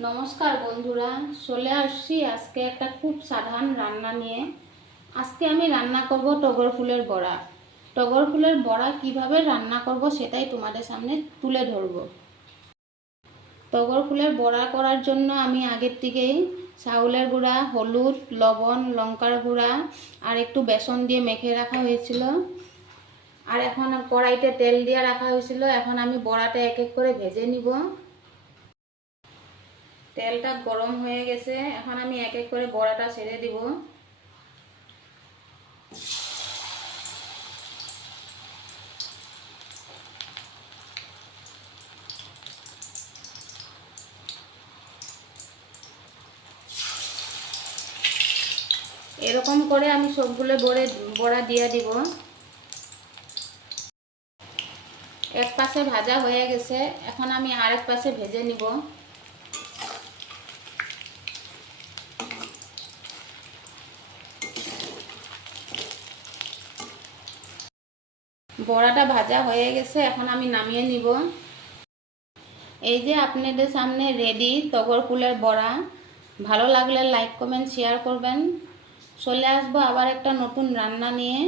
নমস্কার বন্ধুরা, চলে আসছি আজকে একটা খুব সাধারণ রান্না নিয়ে। আজকে আমি রান্না করব টগর ফুলের বড়া। টগর ফুলের বড়া কিভাবে রান্না করব সেটাই তোমাদের সামনে তুলে ধরব। টগর ফুলের বড়া করার জন্য আমি আগের থেকেই চাউলের গুঁড়া, হলুদ, লবণ, লঙ্কার গুঁড়া আর একটু বেসন দিয়ে মেখে রাখা হয়েছিল। আর এখন কড়াইতে তেল দিয়ে রাখা হয়েছিল। এখন আমি বড়াটা এক এক করে ভেজে নিব। তেলটা গরম হয়ে গেছে, এখন আমি এক এক করে বড়াটা ছেড়ে দিব। এরকম করে আমি সবগুলো বড়া দিয়ে দিব। এক পাশে ভাজা হয়ে গেছে, এখন আমি আরেক পাশে ভেজে নিব। বড়াটা ভাজা হয়ে গেছে, এখন আমি নামিয়ে নিব। এই যে আপনাদের সামনে রেডি টগর ফুলের বড়া। ভালো লাগলে লাইক, কমেন্ট, শেয়ার করবেন। চলে আসবো আবার একটা নতুন রান্না নিয়ে।